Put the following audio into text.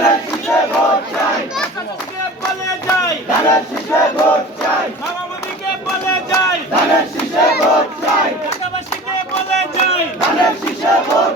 ধানের শীষে ভোট চাই বলে যাই ধানের শীষে ভোট চাই মামা মামিকে বলে যাই ধানের শীষে ভোট চাই ঢাকাবাসীকে বলে যাই ধানের শীষে ভোট